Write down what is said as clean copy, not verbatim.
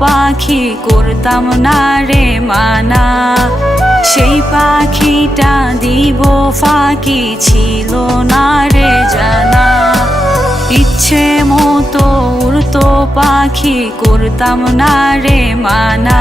পাখি করতাম না রে মানা। সেই পাখিটা দিব ফাঁকি ছিল না রে জানা। ইচ্ছে মতো উড়তো পাখি করতাম না রে মানা।